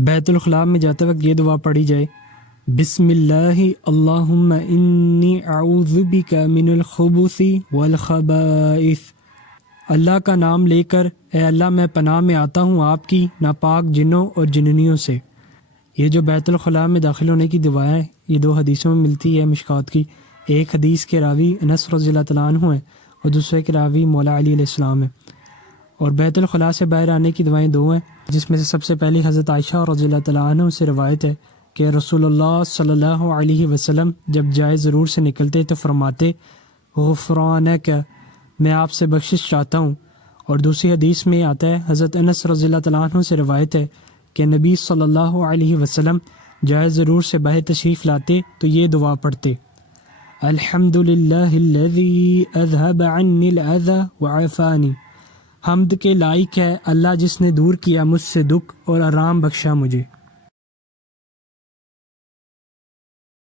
بیت الخلاء میں جاتے وقت یہ دعا پڑھی جائے، بسم اللہ اللہم انی اعوذ بک من الخبث والخبائث۔ اللہ کا نام لے کر اے اللہ میں پناہ میں آتا ہوں آپ کی ناپاک جنوں اور جننیوں سے۔ یہ جو بیت الخلاء میں داخل ہونے کی دعا ہے یہ 2 حدیثوں میں ملتی ہے مشکات کی۔ ایک حدیث کے راوی انس رضی اللہ تعالیٰ عنہ ہیں اور دوسرے کے راوی مولا علی علیہ السلام ہیں۔ اور بیت الخلاء سے باہر آنے کی دعائیں 2 ہیں، جس میں سے سب سے پہلی حضرت عائشہ رضی اللہ تعالیٰ عنہ سے روایت ہے کہ رسول اللہ صلی اللہ علیہ وسلم جب جائے ضرور سے نکلتے تو فرماتے غفرانک، میں آپ سے بخشش چاہتا ہوں۔ اور دوسری حدیث میں آتا ہے، حضرت انس رضی اللہ تعالیٰ عنہ سے روایت ہے کہ نبی صلی اللہ علیہ وسلم جائے ضرور سے باہر تشریف لاتے تو یہ دعا پڑھتے، الحمد للہ الذی اذهب عنی الاذی وعافانی۔ حمد کے لائق ہے اللہ جس نے دور کیا مجھ سے دکھ اور آرام بخشا مجھے۔